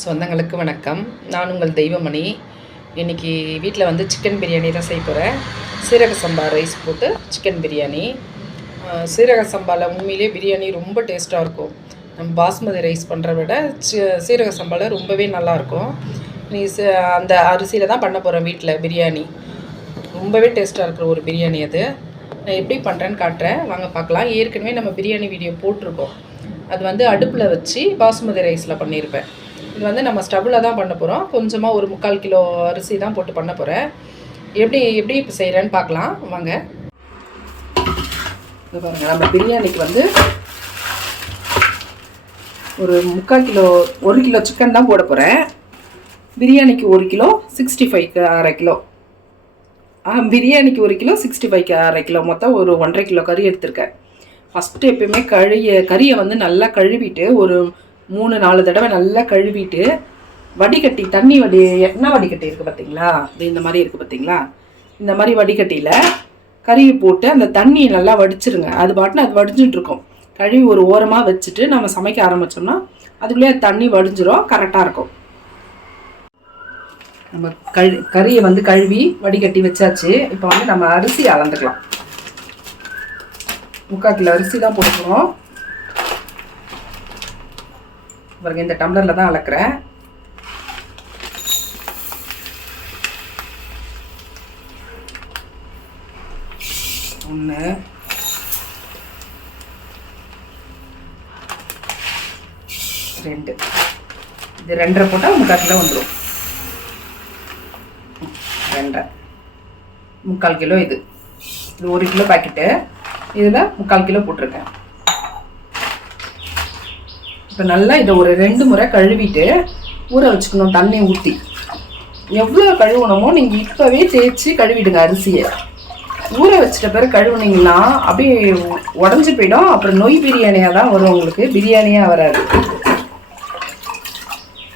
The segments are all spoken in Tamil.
சொந்தங்களுக்கு வணக்கம். நான் உங்கள் தெய்வமணி. இன்றைக்கி வீட்டில் வந்து சிக்கன் பிரியாணி தான் செய்ய போகிறேன் சீரக சம்பா ரைஸ் போட்டு சிக்கன் பிரியாணி. சீரக சம்பாவில் உண்மையிலே பிரியாணி ரொம்ப டேஸ்ட்டாக இருக்கும். நம்ம பாஸ்மதி ரைஸ் பண்ணுற விட சீரக சம்பாவில் ரொம்பவே நல்லாயிருக்கும் நீ அந்த அரிசியில் தான் பண்ண போகிறேன் வீட்டில் பிரியாணி. ரொம்பவே டேஸ்ட்டாக இருக்கிற ஒரு பிரியாணி அது. நான் எப்படி பண்ணுறேன்னு காட்டுறேன். வாங்க பார்க்கலாம். ஏற்கனவே நம்ம பிரியாணி வீடியோ போட்டிருக்கோம். அது வந்து அடுப்பில் வச்சு பாசுமதி ரைஸில் பண்ணியிருப்பேன். இது வந்து நம்ம ஸ்டவ்வில் தான் பண்ண போகிறோம் கொஞ்சமாக ஒரு முக்கால் கிலோ அரிசி தான் போட்டு பண்ண போகிறேன் எப்படி எப்படி இப்போ செய்கிறேன்னு பார்க்கலாம். வாங்க. இது பாருங்கள் நம்ம பிரியாணிக்கு வந்து ஒரு முக்கால் கிலோ ஒரு கிலோ சிக்கன் தான் போட போகிறேன் பிரியாணிக்கு ஒரு கிலோ சிக்ஸ்டி ஃபைவ்க்கு அரை கிலோ. ஆ பிரியாணிக்கு ஒரு கிலோ சிக்ஸ்டி ஃபைவ்க்கு அரை கிலோ. மொத்தம் ஒரு ஒன்றரை கிலோ கறி எடுத்திருக்கேன். ஃபஸ்ட்டு எப்பயுமே கழிய கறியை வந்து நல்லா கழுவிட்டு ஒரு மூணு நாலு தடவை நல்லா கழுவிட்டு வடிகட்டி தண்ணி வடி என்ன வடிகட்டி இருக்குது பார்த்தீங்களா இது இந்த மாதிரி இருக்குது பார்த்தீங்களா இந்த மாதிரி வடிகட்டியில் கறியை போட்டு அந்த தண்ணியை நல்லா வடிச்சிருங்க. அது பாட்டுன்னு அது வடிஞ்சிட்டு இருக்கும். கழுவி ஒரு ஓரமாக வச்சுட்டு நம்ம சமைக்க ஆரம்பித்தோம்னா அதுக்குள்ளேயே தண்ணி வடிஞ்சிரும் கரெக்டாக இருக்கும். நம்ம கழு கறியை வந்து கழுவி வடிகட்டி வச்சாச்சு. இப்போ வந்து நம்ம அரிசி அளந்துக்கலாம். முக்கால் கிலோ அரிசி தான் போட்டுக்கிறோம் பாருங்க இந்த டம்ளரில் தான் அளக்குறேன். ஒன்று ரெண்டு. இது ரெண்டரை போட்டால் முக்கால் கிலோ வந்துடும் ரெண்டரை. முக்கால் கிலோ இது. இது ஒரு கிலோ பாக்கெட்டு. இதில் முக்கால் கிலோ போட்டிருக்கேன். இப்போ நல்லா இதை ஒரு ரெண்டு முறை கழுவிட்டு ஊற வச்சுக்கணும் தண்ணி ஊற்றி எவ்வளோ கழுவணுமோ நீங்கள் இப்போவே தேய்ச்சி கழுவிடுங்க அரிசியை. ஊற வச்சிட்ட பிறகு கழுவுனீங்கன்னா அப்படியே உடஞ்சி போயிடும். அப்புறம் நொய் பிரியாணியாக தான் வரும் உங்களுக்கு. பிரியாணியாக வராது.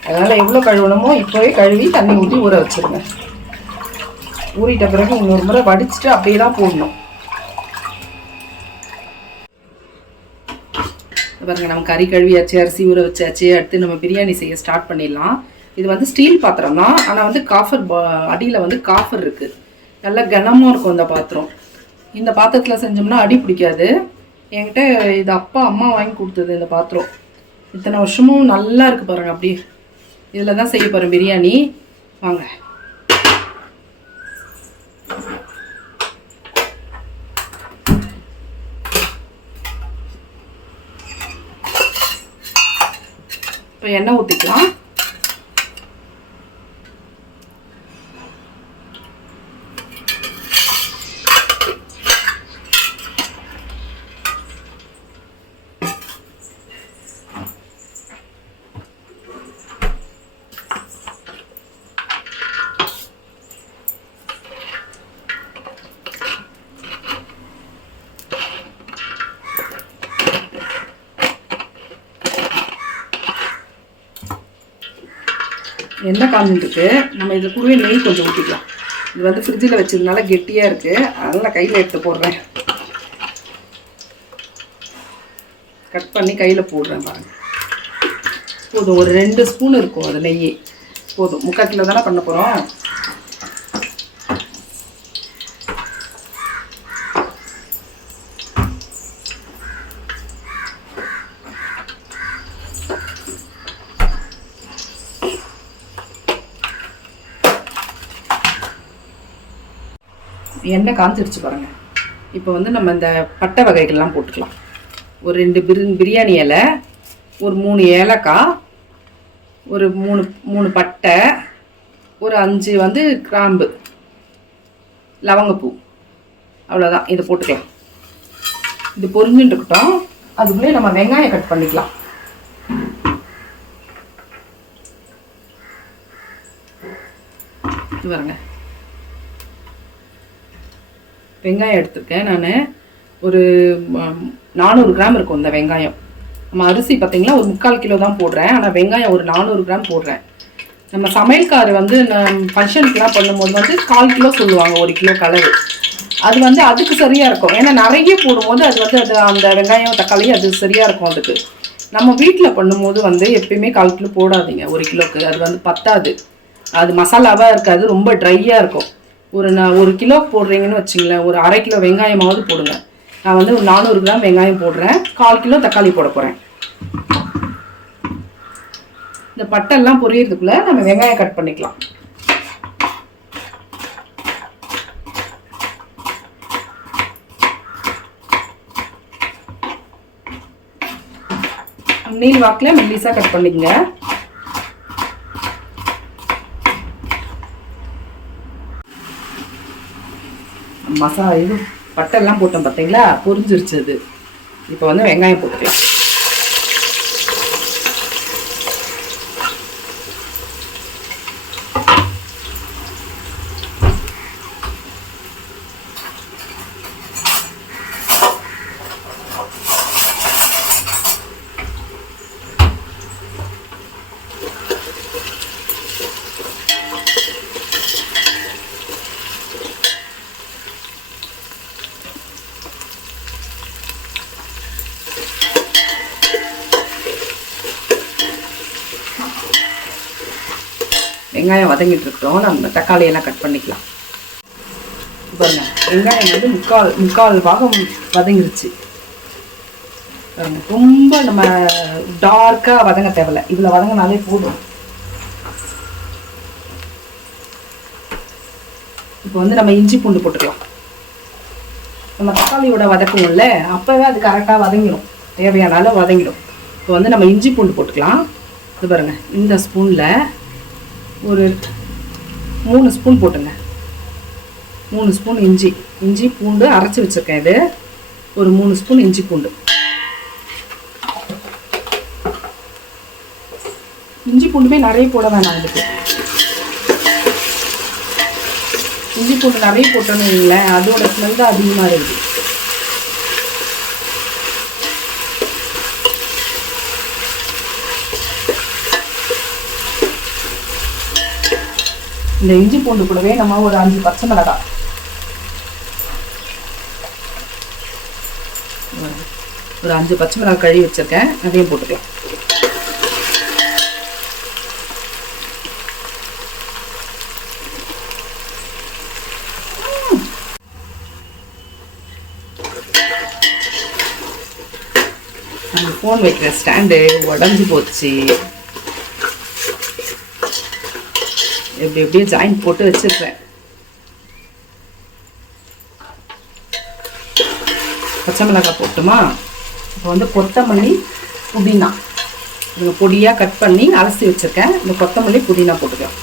அதனால் எவ்வளோ கழுவணுமோ இப்போவே கழுவி தண்ணி ஊற்றி ஊற வச்சிருங்க. ஊறிட்ட பிறகு இன்னொரு முறை வடிச்சிட்டு அப்படியே தான் போடணும். பாருங்கள் பாருங்க நம்ம கறி கழுவியாச்சு அரிசி ஊற வச்சாச்சு அடுத்து நம்ம பிரியாணி செய்ய ஸ்டார்ட் பண்ணிடலாம். இது வந்து ஸ்டீல் பாத்திரம் தான். ஆனால் வந்து காஃபர் அடியில் வந்து காஃபர் இருக்குது நல்லா கனமாக இருக்கும் அந்த பாத்திரம். இந்த பாத்திரத்தில் செஞ்சோம்னா அடி பிடிக்காது. என்கிட்ட இது அப்பா அம்மா வாங்கி கொடுத்தது இந்த பாத்திரம். இத்தனை வருஷமும் நல்லா இருக்குது பாருங்கள் அப்படியே. இதில் தான் செய்ய போகிறேன் பிரியாணி. வாங்க. இப்போ எண்ணெய் ஊற்றிக்கலாம் எண்ணெய் காஞ்சிட்டுருக்கு நம்ம இதில் கூடவே நெய் கொஞ்சம் ஊற்றிக்கலாம் இது வந்து ஃப்ரிட்ஜில் வச்சதுனால கெட்டியாக இருக்குது அதனால் கையில் எடுத்து போடுறேன். கட் பண்ணி கையில் போடுறேன் பாருங்கள் போதும் ஒரு ரெண்டு ஸ்பூன் இருக்கும் அது நெய் போதும். முக்கால் கிலோ தானே பண்ண போகிறோம் எண்ணெய் காஞ்சிருச்சு பாருங்கள் இப்போ வந்து நம்ம இந்த பட்டை வகைகள்லாம் போட்டுக்கலாம். ஒரு ரெண்டு பிரி பிரியாணி இலை ஒரு மூணு ஏலக்காய் ஒரு மூணு மூணு பட்டை ஒரு அஞ்சு வந்து கிராம்பு லவங்கப்பூ. அவ்வளோதான் இதை போட்டுக்கலாம். இது பொரிஞ்சுட்டு இருக்கட்டும். அதுக்குள்ளே நம்ம வெங்காயம் கட் பண்ணிக்கலாம். இது பாருங்க. வெங்காயம் எடுத்திருக்கேன். நான் ஒரு நானூறு கிராம் இருக்கும் இந்த வெங்காயம். நம்ம அரிசி பார்த்திங்கன்னா ஒரு முக்கால் கிலோ தான் போடுறேன். ஆனால் வெங்காயம் ஒரு நானூறு கிராம் போடுறேன். நம்ம சமையல்கார் வந்து ஃபங்க்ஷனுக்குலாம் பண்ணும்போது வந்து கால் கிலோ சொல்லுவாங்க ஒரு கிலோ கலவு அது வந்து அதுக்கு சரியாக இருக்கும். ஏன்னா நிறைய போடும்போது அது வந்து அது அந்த வெங்காயம் தக்காளி அது சரியாக இருக்கும் அதுக்கு. நம்ம வீட்டில் பண்ணும்போது வந்து எப்பயுமே கால் கிலோ போடாதீங்க ஒரு கிலோக்கு. அது வந்து பத்தாது. அது மசாலாவாக இருக்காது ரொம்ப ட்ரையாக இருக்கும். ஒரு நான் ஒரு கிலோ போடுறீங்கன்னு வச்சுங்களேன் ஒரு அரை கிலோ வெங்காயமாவது போடுங்க. நான் வந்து ஒரு நானூறு கிராம் வெங்காயம் போடுறேன். கால் கிலோ தக்காளி போட போகிறேன் இந்த பட்டெல்லாம் பொரியறதுக்குள்ள நம்ம வெங்காயம் கட் பண்ணிக்கலாம். நீல் வாக்கில் மெல்லிஸாக கட் பண்ணிக்கங்க. மசா இது பட்டெல்லாம் போட்டோம் பார்த்தீங்களா? பொரிஞ்சிருச்சு அது. இப்போ வந்து வெங்காயம் போட்டுக்கலாம் வெங்காயம் வதங்கிட்டு இருக்கிறோம் நம்ம தக்காளி எல்லாம் கட் பண்ணிக்கலாம். பாருங்க வெங்காயம் வந்து முக்கால் முக்கால் பாகம் வதங்கிருச்சு. ரொம்ப நம்ம டார்க்காக வதங்க தேவையில்ல. இதில் வதங்கினாலே போதும். இப்போ வந்து நம்ம இஞ்சி பூண்டு போட்டுக்கலாம். நம்ம தக்காளியோட வதக்குவோம்ல அப்போவே அது கரெக்டாக வதங்கிடும் தேவையான அளவு வதங்கிடும். இப்போ வந்து நம்ம இஞ்சி பூண்டு போட்டுக்கலாம். இது பாருங்க இந்த ஸ்பூனில் ஒரு மூணு ஸ்பூன் போட்டுங்க. மூணு ஸ்பூன் இஞ்சி. இஞ்சி பூண்டு அரைச்சி வச்சுருக்கேன் இது. ஒரு மூணு ஸ்பூன் இஞ்சி பூண்டு. இஞ்சி பூண்டுமே நிறைய போட வேணாம் இதுக்கு. இஞ்சி பூண்டு நிறைய போட்டோன்னு வைங்களேன் அதோட ஸ்மெல் தான் அதிகமாக இருக்குது இந்த இஞ்சி பூண்டு கூடவே நம்ம ஒரு அஞ்சு பச்சை மிளகாய் ஒரு அஞ்சு பச்சை மிளகாய் கழுவி வச்சிருக்கேன். அதையும் போட்டுக்கலாம். அந்த ஃபோன் வைக்கிற ஸ்டாண்டு உடஞ்சி போச்சு. இப்படி எப்படியே ஜாயின் போட்டு வச்சிருக்கேன். பச்சை மிளகாய் போட்டுமா? இப்போ வந்து கொத்தமல்லி புதினா. இது பொடியாக கட் பண்ணி அலசி வச்சுருக்கேன். இந்த கொத்தமல்லி புதினா போட்டுக்கலாம்.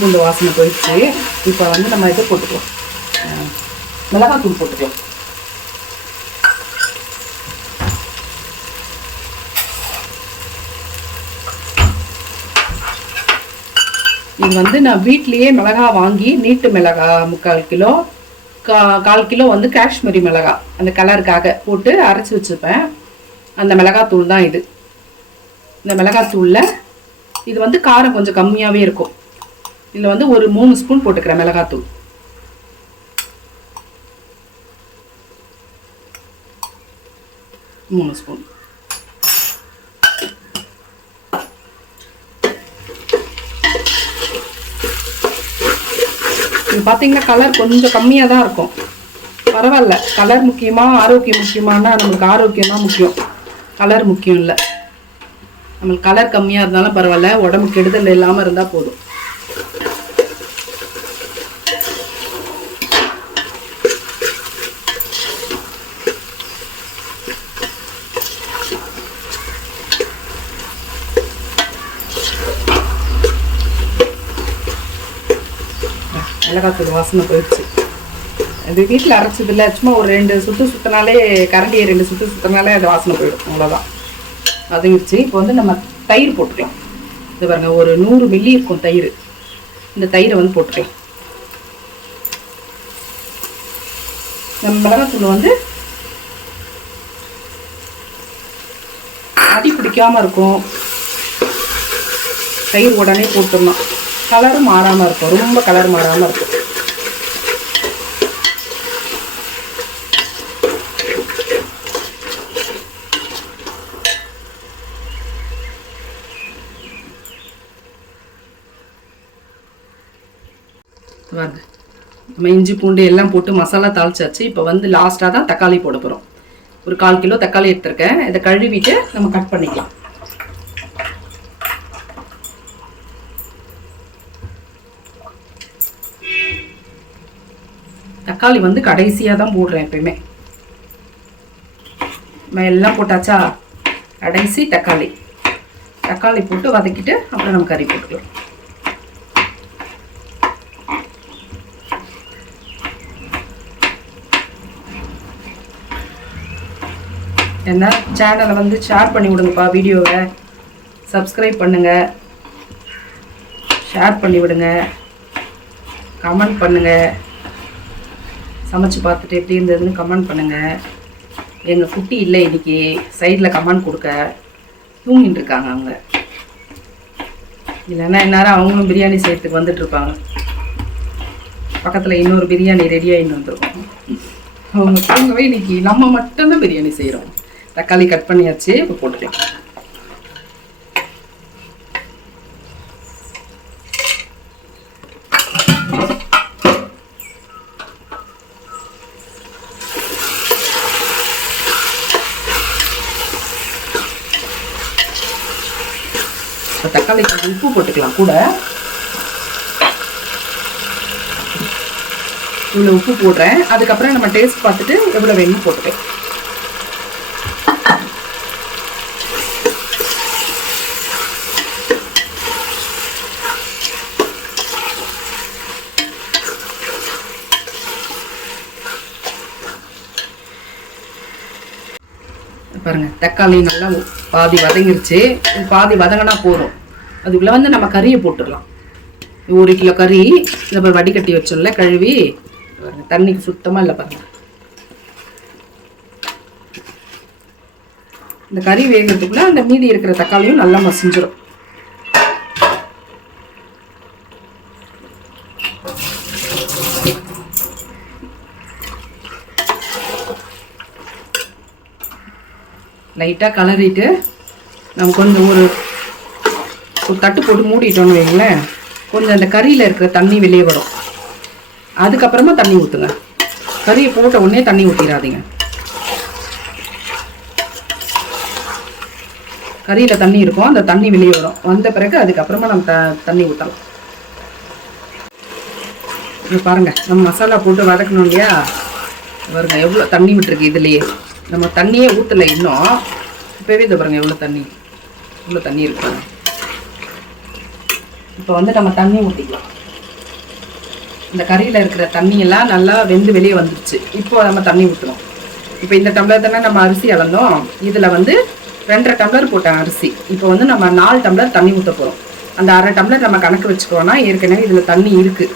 பூண்டு வாசனை போயிடுச்சு. இப்போ வந்து நம்ம இதை போட்டுக்கலாம். மிளகாத்தூள் போட்டுக்கலாம். இது வந்து நான் வீட்லேயே மிளகா வாங்கி நீட்டு மிளகா முக்கால் கிலோ கா கால் கிலோ வந்து காஷ்மீரி மிளகா. அந்த கலருக்காக போட்டு அரைச்சி வச்சுருப்பேன். அந்த மிளகாத்தூள் தான் இது. இந்த மிளகாத்தூளில் இது வந்து காரம் கொஞ்சம் கம்மியாகவே இருக்கும். இதில் வந்து ஒரு மூணு ஸ்பூன் போட்டுக்கிறேன் மிளகாத்தூள். மூணு ஸ்பூன் இது பார்த்தீங்கன்னா கலர் கொஞ்சம் கம்மியாக தான் இருக்கும். பரவாயில்ல. கலர் முக்கியமாக ஆரோக்கியம் முக்கியமானா நம்மளுக்கு ஆரோக்கியம் தான் முக்கியம். கலர் முக்கியம் இல்லை. நம்மளுக்கு கலர் கம்மியாக இருந்தாலும் பரவாயில்ல. உடம்பு கெடுதல் இல்லாமல் இருந்தால் போதும். மிளகாத்தூள் வாசனை போயிடுச்சு. அது வீட்டில் அரைச்சது இல்லை சும்மா ஒரு ரெண்டு சுற்று சுற்றினாலே கரண்டியை ரெண்டு சுற்று சுற்றினாலே அது வாசனை போயிடும் அவ்வளோதான் அதுங்கிடுச்சு. இப்போ வந்து நம்ம தயிர் போட்டுக்கலாம். இது பாருங்க ஒரு நூறு மில்லி இருக்கும் தயிர். இந்த தயிரை வந்து போட்டுக்கலாம். நம்ம மிளகாத்தூள் வந்து அடி பிடிக்காமல் இருக்கும். தயிர் உடனே போட்டுடணும். கலரும் மாறாமல் இருக்கும். ரொம்ப கலர் மாறாமல் இருக்கும். வாங்க. நம்ம இஞ்சி பூண்டு எல்லாம் போட்டு மசாலா தாளிச்சாச்சு. இப்போ வந்து லாஸ்ட்டாக தான் தக்காளி போட போகிறோம் ஒரு கால் கிலோ தக்காளி எடுத்துருக்கேன். இதை கழுவிட்டு நம்ம கட் பண்ணிக்கலாம். தக்காளி வந்து கடைசியாக தான் போடுறேன் எப்பயுமே. எல்லாம் போட்டாச்சா? கடைசி தக்காளி. தக்காளி போட்டு வதக்கிட்டு அப்புறம் நம்ம கறி போட்டுக்கலாம். என்ன? சேனலை வந்து ஷேர் பண்ணி விடுங்கப்பா வீடியோவை. சப்ஸ்கிரைப் பண்ணுங்க. ஷேர் பண்ணி விடுங்க. கமெண்ட் பண்ணுங்கள் சமைச்சு பார்த்துட்டு எப்படி இருந்ததுன்னு கமெண்ட் பண்ணுங்கள் எங்கள் குட்டி இல்லை இன்னைக்கு. சைடில் கமெண்ட் கொடுக்க தூங்கிட்டு இருக்காங்க அவங்க. இல்லைன்னா இந்நேரம் அவங்களும் பிரியாணி செய்யறதுக்கு வந்துட்டுருப்பாங்க பக்கத்தில் இன்னொரு பிரியாணி ரெடியாக வந்துருக்கும். அவங்க தூங்கவே இன்னைக்கு நம்ம மட்டும்தான் பிரியாணி செய்கிறோம் தக்காளி கட் பண்ணியாச்சு இப்போ போட்டுக்கலாம். தக்காளி கொஞ்சம் உப்பு போட்டுக்கலாம் கூட. இவ்வளோ உப்பு போடுறேன். அதுக்கப்புறம் நம்ம டேஸ்ட் பார்த்துட்டு எவ்வளோ வேணுமோ போட்டுக்கலாம். பாருங்க தக்காளி நல்லா பாதி வதங்கிருச்சு. பாதி வதங்கினா போதும். அதுக்குள்ளே வந்து நம்ம கறியை போட்டுடலாம் ஒரு கிலோ கறி இந்த பாரு வடிகட்டி வச்சோம்ல கழுவி பாருங்க தண்ணிக்கு சுத்தமாக இல்லை பாருங்க. இந்த கறி வேகிறதுக்குள்ளே அந்த மீதி இருக்கிற தக்காளியும் நல்லா மசிஞ்சிடும் லைட்டாக கலரிட்டு நம்ம கொஞ்சம் ஒரு ஒரு தட்டு போட்டு மூடிட்டோம்னு வைங்களேன் கொஞ்சம் அந்த கறியில் இருக்கிற தண்ணி வெளியே வரும். அதுக்கப்புறமா தண்ணி ஊற்றுங்க கறியை போட்ட உடனே தண்ணி ஊற்றிடாதீங்க கறியில் தண்ணி இருக்கும் அந்த தண்ணி வெளியே வரும். வந்த பிறகு அதுக்கப்புறமா நம்ம த தண்ணி ஊற்றலாம் இங்க பாருங்கள் நம்ம மசாலா போட்டு வதக்கணும் இல்லையா? பாருங்க எவ்வளோ தண்ணி விட்டுருக்கு இதுலேயே. நம்ம தண்ணியே ஊற்றலை இன்னும். இப்போவே இதை பாருங்கள் எவ்வளோ தண்ணி இவ்வளோ தண்ணி இருக்கு இப்போ வந்து நம்ம தண்ணி ஊற்றிக்கலாம் இந்த கறியில் இருக்கிற தண்ணியெல்லாம் நல்லா வெந்து வெளியே வந்துடுச்சு இப்போ நம்ம தண்ணி ஊற்றுறோம் இப்போ இந்த டம்ளர் தானே நம்ம அரிசி அளந்தோம். இதில் வந்து ரெண்டரை டம்ளர் போட்டேன் அரிசி. இப்போ வந்து நம்ம நாலு டம்ளர் தண்ணி ஊற்ற போகிறோம் அந்த அரை டம்ளர் நம்ம கணக்கு வச்சுக்கோன்னா ஏற்கனவே இதில் தண்ணி இருக்குது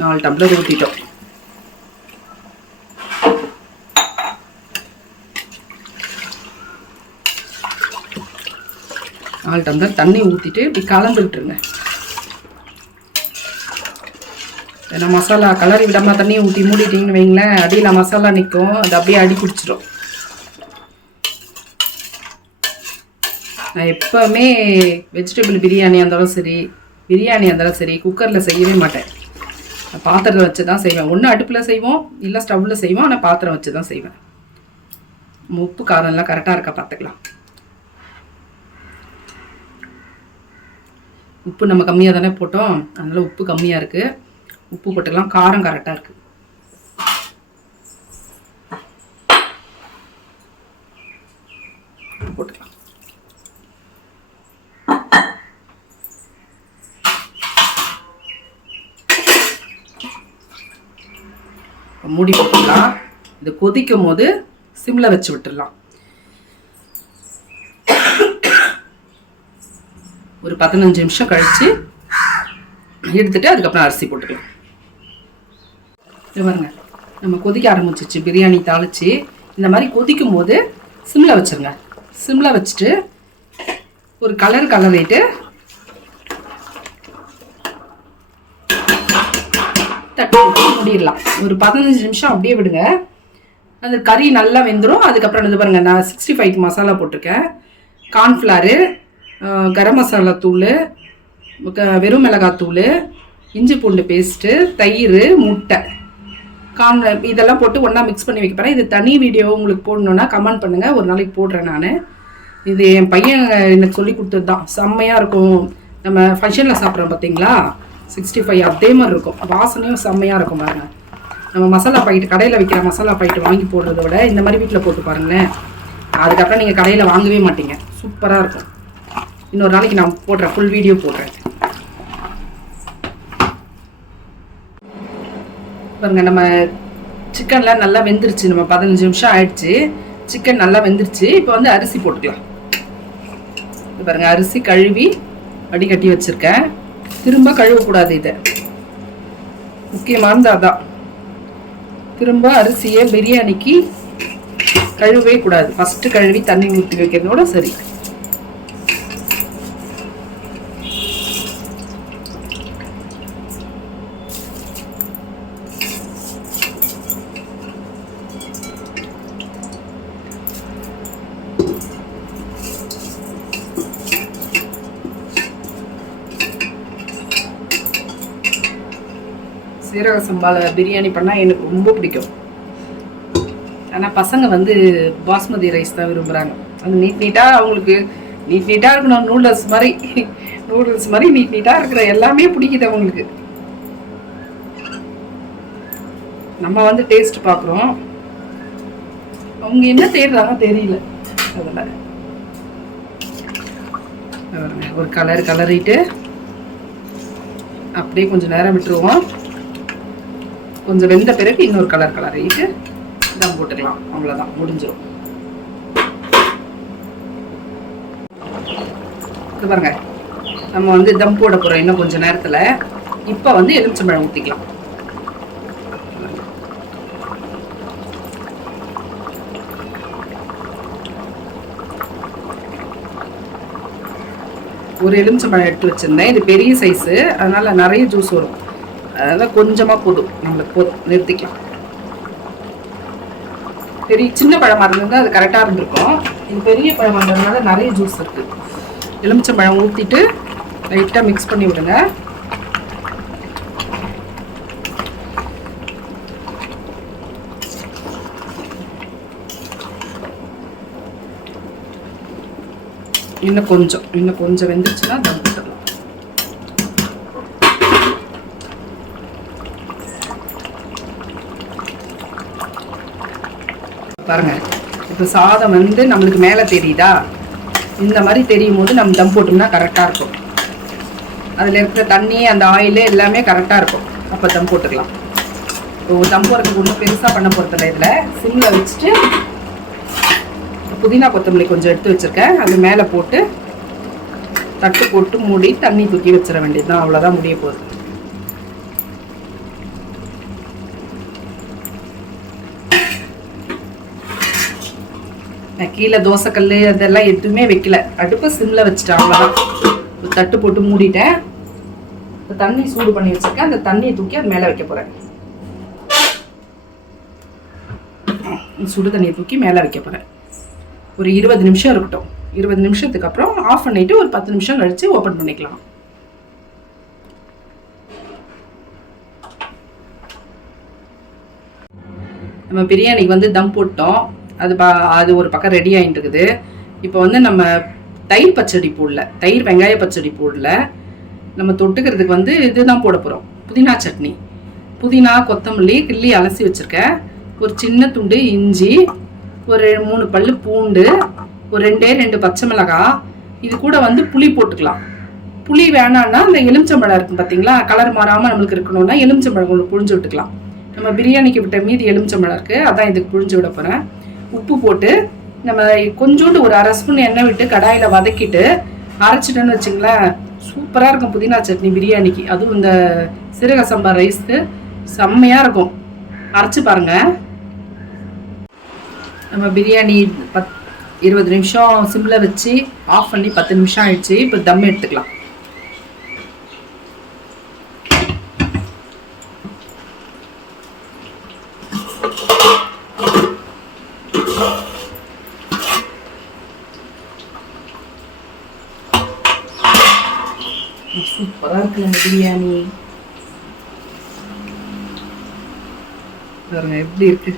நாலு டம்ளர் ஊற்றிட்டோம் நாலு டம்ளர் தண்ணி ஊற்றிட்டு இப்படி கலந்துக்கிட்டுருங்க ஏன்னா மசாலா கலரி விடாமல் தண்ணி ஊற்றி மூடிட்டீங்கன்னு வைங்களேன் அடியில் மசாலா நிற்கும். அது அப்படியே அடி பிடிச்சிரும். நான் எப்போவுமே வெஜிடபிள் பிரியாணியாக இருந்தாலும் சரி பிரியாணியாக இருந்தாலும் சரி குக்கரில் செய்யவே மாட்டேன். பாத்திரத்தை வச்சு தான் செய்வேன். ஒன்று அடுப்பில் செய்வோம் இல்லை ஸ்டவ்வில் செய்வோம் ஆனால் பாத்திரம் வச்சு தான் செய்வேன் உப்பு காரம் எல்லாம் கரெக்டாக இருக்கா பார்த்துக்கலாம் உப்பு நம்ம கம்மியாக தானே போட்டோம். அதனால் உப்பு கம்மியாக இருக்குது உப்பு போட்டுக்கலாம் காரம் கரெக்டாக இருக்குது மூடி போட்டுடலாம். இது கொதிக்கும் போது சிம்மில் வச்சு விட்டுடலாம். ஒரு பதினஞ்சு நிமிஷம் கழித்து எடுத்துட்டு அதுக்கப்புறம் அரிசி போட்டுக்கலாம். இது பாருங்க நம்ம கொதிக்க ஆரம்பிச்சிச்சு பிரியாணி தாளிச்சு. இந்த மாதிரி கொதிக்கும் போது சிம்மில் வச்சுருங்க. சிம்மில் வச்சுட்டு ஒரு கலர் கலரிட்டு தட்டி விட்டு மூடிடலாம் ஒரு பதினஞ்சு நிமிஷம் அப்படியே விடுங்க. அந்த கறி நல்லா வெந்துடும் அதுக்கப்புறம் இது பாருங்கள் நான் சிக்ஸ்டி ஃபைவ் மசாலா போட்டிருக்கேன். கார்ன்ஃப்ளாரு கரம் மசாலா தூள் க- வெறும் மிளகாய் தூள் இஞ்சி பூண்டு பேஸ்ட்டு தயிர் முட்டை. கான் இதெல்லாம் போட்டு ஒன்றா மிக்ஸ் பண்ணி வைக்க போகிறேன் இது தனி வீடியோ உங்களுக்கு போடணுன்னா கமெண்ட் பண்ணுங்கள் ஒரு நாளைக்கு போடுறேன் நான். இது என் பையன் எனக்கு சொல்லி கொடுத்தது தான் செம்மையாக இருக்கும். நம்ம ஃபங்க்ஷனில் சாப்பிட்றோம் பார்த்தீங்களா சிக்ஸ்டி ஃபைவ் அதே மாதிரி இருக்கும். வாசனையும் செம்மையாக இருக்கும் பாருங்க. நம்ம மசாலா பாக்கெட் கடையில் விற்கிற மசாலா பாக்கெட் வாங்கி போடுறத விட இந்த மாதிரி வீட்டில் போட்டு பாருங்களேன். அதுக்கப்புறம் நீங்கள் கடையில் வாங்கவே மாட்டீங்க. சூப்பராக இருக்கும். இன்னொரு நாளைக்கு நான் போடுறேன். ஃபுல் வீடியோ போடுறேன். பாருங்க நம்ம சிக்கன்லாம் நல்லா வெந்துருச்சு. நம்ம பதினஞ்சு நிமிஷம் ஆயிடுச்சு. சிக்கன் நல்லா வெந்துருச்சு. இப்போ வந்து அரிசி போட்டுக்கலாம். பாருங்க அரிசி கழுவி வடிகட்டி வச்சிருக்கேன். திரும்ப கழுவக்கூடாது இதை. முக்கியமானது அதான். திரும்ப அரிசியை பிரியாணிக்கு கழுவே கூடாது. ஃபஸ்ட்டு கழுவி தண்ணி ஊற்றி வைக்கிறதோட சரி. சீரக சம்பால பிரியாணி பண்ணால் எனக்கு ரொம்ப பிடிக்கும். ஆனால் பசங்க வந்து பாஸ்மதி ரைஸ் தான் விரும்புகிறாங்க அது நீட் நீட்டாக அவங்களுக்கு நீட் நீட்டாக இருக்கணும். நூடுல்ஸ் மாதிரி நூடுல்ஸ் மாதிரி நீட் நீட்டாக இருக்கிற எல்லாமே பிடிக்குது அவங்களுக்கு. நம்ம வந்து டேஸ்ட் பார்க்குறோம். அவங்க என்ன தேடுறாங்க தெரியல. அதில் ஒரு கலர் கலரிட்டு அப்படியே கொஞ்சம் நேரம் விட்டுருவோம். கொஞ்சம் வெந்த பிறகு இன்னொரு கலர் கலரிட்டு தம் போட்டுக்கலாம். அவ்வளோதான் முடிஞ்சிடும் இது பாருங்க. நம்ம வந்து தம் போட போகிறோம் இன்னும் கொஞ்சம் நேரத்தில். இப்போ வந்து எலுமிச்சம்பழம் ஊற்றிக்கலாம் ஒரு எலுமிச்சம்பழம் எடுத்து வச்சுருந்தேன். இது பெரிய சைஸு அதனால் நிறைய ஜூஸ் வரும். அதெல்லாம் கொஞ்சமாக போதும் நம்மளுக்கு போதும் நிறுத்திக்கலாம். பெரிய சின்ன பழமாக இருந்ததுன்னா அது கரெக்டாக இருந்திருக்கும். இது பெரிய பழமாக இருந்ததுனால நிறைய ஜூஸ் இருக்குது எலுமிச்சை பழம் ஊற்றிட்டு லைட்டாக மிக்ஸ் பண்ணி விடுங்க. இன்னும் கொஞ்சம். இன்னும் கொஞ்சம் வெந்துச்சுன்னா தம் பாருங்கள் பாருங்க. இப்போ சாதம் வந்து நம்மளுக்கு மேலே தெரியுதா? இந்த மாதிரி தெரியும் போது நம்ம தம் போட்டோம்னா கரெக்டாக இருக்கும். அதில் இருக்கிற தண்ணி அந்த ஆயில் எல்லாமே கரெக்டாக இருக்கும். அப்போ தம் போட்டுக்கலாம். இப்போ தம் போடுறதுக்கு ஒன்றும் பெருசாக பண்ண போகிறதில்ல இதில். சிம்மில் வச்சுட்டு புதினா கொத்தமல்லி கொஞ்சம் எடுத்து வச்சுருக்கேன். அது மேலே போட்டு தட்டு போட்டு மூடி தண்ணி தூக்கி வச்சிட வேண்டியது தான் அவ்வளோதான் முடிய போகுது. நான் கீழே தோசைக்கல் அதெல்லாம் எதுவுமே வைக்கல. அடுப்பு சிம்மில் வச்சுட்டேன் அவ்வளோதான் தட்டு போட்டு மூடிட்டேன். இப்போ தண்ணி சூடு பண்ணி வச்சுருக்கேன். அந்த தண்ணியை தூக்கி அது மேலே வைக்க போகிறேன் சுடு தண்ணியை தூக்கி மேலே வைக்க போகிறேன் ஒரு இருபது நிமிஷம் இருக்கட்டும். இருபது நிமிஷத்துக்கு அப்புறம் ஆஃப் பண்ணிட்டு ஒரு பத்து நிமிஷம் கழித்து ஓப்பன் பண்ணிக்கலாம். நம்ம பிரியாணிக்கு வந்து தம் போட்டோம். அது பா அது ஒரு பக்கம் ரெடி ஆகிட்டு இருக்குது இப்போ வந்து நம்ம தயிர் பச்சடி போடல தயிர் வெங்காய பச்சடி போடல. நம்ம தொட்டுக்கிறதுக்கு வந்து இதுதான் போட போகிறோம் புதினா சட்னி. புதினா கொத்தமல்லி கிள்ளி அலசி வச்சுருக்கேன். ஒரு சின்ன துண்டு இஞ்சி ஒரு மூணு பல் பூண்டு ஒரு ரெண்டே ரெண்டு பச்சை மிளகாய் இது கூட வந்து புளி போட்டுக்கலாம். புளி வேணான்னா அந்த எலுமிச்சம்பழம் இருக்கும் பார்த்தீங்களா கலர் மாறாமல் நம்மளுக்கு இருக்கணும்னா எலுமிச்சம்பழம் ஒன்று புழிஞ்சு விட்டுக்கலாம். நம்ம பிரியாணிக்கு விட்ட மீதி எலுமிச்சம்பழம் இருக்குது அதான் இதுக்கு புழிஞ்சு விட போகிறேன் உப்பு போட்டு நம்ம கொஞ்சோண்டு ஒரு அரை ஸ்பூன் எண்ணெய் விட்டு கடாயில் வதக்கிட்டு அரைச்சிட்டோன்னு வச்சுங்களேன் சூப்பராக இருக்கும் புதினா சட்னி பிரியாணிக்கு. அதுவும் இந்த சீரக சம்பா ரைஸ்க்கு செம்மையாக இருக்கும். அரைச்சி பாருங்கள் நம்ம பிரியாணி பத் இருபது நிமிஷம் சிம்மில் வச்சு ஆஃப் பண்ணி பத்து நிமிஷம் ஆயிடுச்சு. இப்போ தம் எடுத்துக்கலாம் சூப்பராக இருக்கு நம்ம பிரியாணி. பாருங்க எப்படி இருக்கு.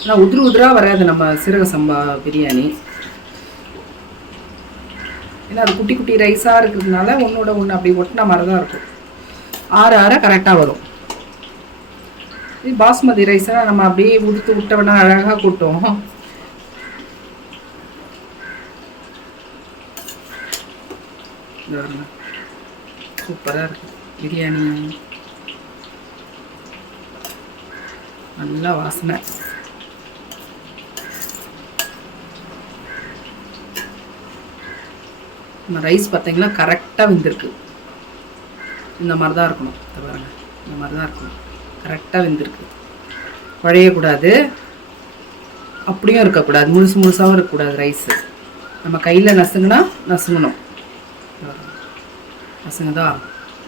ஆனால் உதிரு உதிராக வராது நம்ம சீரக சம்பா பிரியாணி. ஏன்னா அது குட்டி குட்டி ரைஸாக இருக்கிறதுனால ஒன்றோட ஒன்று அப்படி ஒட்டின மாதிரி தான் இருக்கும். ஆறு ஆற கரெக்டாக வரும். இது பாஸ்மதி ரைஸ்னா நம்ம அப்படியே உடுத்து விட்டவனா அழகாக கூட்டும். சூப்பராக இருக்கும் பிரியாணி. நல்லா வாசனை. நம்ம ரைஸ் பார்த்தீங்கன்னா கரெக்டாக வெந்திருக்கு. இந்த மாதிரி தான் இருக்கணும். இதை இந்த மாதிரி தான் இருக்கணும் கரெக்டாக வெந்திருக்கு. குழையக்கூடாது. அப்படியும் இருக்கக்கூடாது. முழுசு முழுசாகவும் இருக்கக்கூடாது ரைஸு நம்ம கையில் நசுங்கினா நசுங்கணும். நசுங்குதா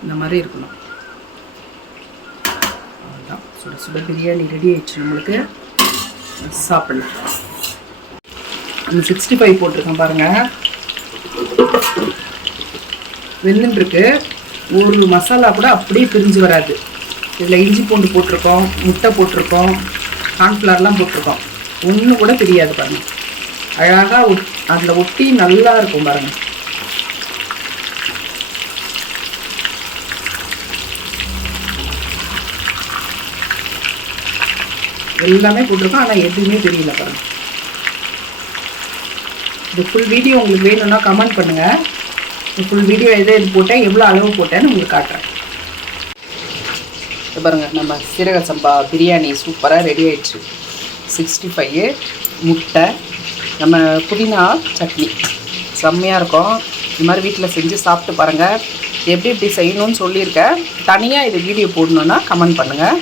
இந்த மாதிரி இருக்கணும். அவ்வளோதான் சுட சுட பிரியாணி ரெடி ஆயிடுச்சு நம்மளுக்கு. சாப்பிடலாம். அந்த சிக்ஸ்டி ஃபைவ் போட்டிருக்கேன் பாருங்கள் வெந்துருக்கு ஒரு மசாலா கூட அப்படியே பிரிஞ்சு வராது. இதில் இஞ்சி பூண்டு போட்டிருக்கோம் முட்டை போட்டிருக்கோம் கார்ன்ஃப்ளவர்லாம் போட்டிருக்கோம். ஒன்று கூட தெரியாது பாருங்கள் அழகாக ஒட் அதில் ஒட்டி நல்லா இருக்கும் பாருங்கள் எல்லாமே போட்டிருக்கோம் ஆனால் எதுவுமே தெரியல பாருங்கள் இது ஃபுல் வீடியோ உங்களுக்கு வேணும்னா கமெண்ட் பண்ணுங்கள் இந்த ஃபுல் வீடியோ எது எது போட்டேன் எவ்வளோ அளவு போட்டேன்னு உங்களுக்கு காட்டுறேன். இது பாருங்கள் நம்ம சீரக சம்பா பிரியாணி சூப்பராக ரெடி ஆயிடுச்சு. சிக்ஸ்டி ஃபைவ் முட்டை நம்ம புதினா சட்னி. செம்மையாக இருக்கும். இது மாதிரி வீட்டில் செஞ்சு சாப்பிட்டு பாருங்கள் எப்படி எப்படி செய்யணும்னு சொல்லியிருக்கேன். தனியாக இது வீடியோ போடணுன்னா கமெண்ட் பண்ணுங்கள்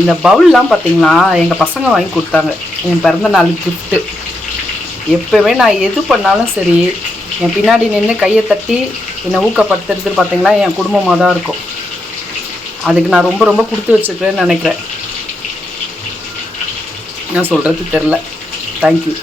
இந்த பவுல்லாம் பார்த்தீங்களா எங்கள் பசங்க வாங்கி கொடுத்தாங்க. என் பிறந்த நாள் கிஃப்ட்டு எப்போவே நான் எது பண்ணாலும் சரி என் பின்னாடி நின்று கையை தட்டி என்னை ஊக்கப்படுத்துறது பார்த்தீங்கன்னா என் குடும்பமாக தான் இருக்கும். அதுக்கு நான் ரொம்ப ரொம்ப கொடுத்து வச்சுருக்கேன்னு நினைக்கிறேன். நான் சொல்கிறது தெரில தேங்க்யூ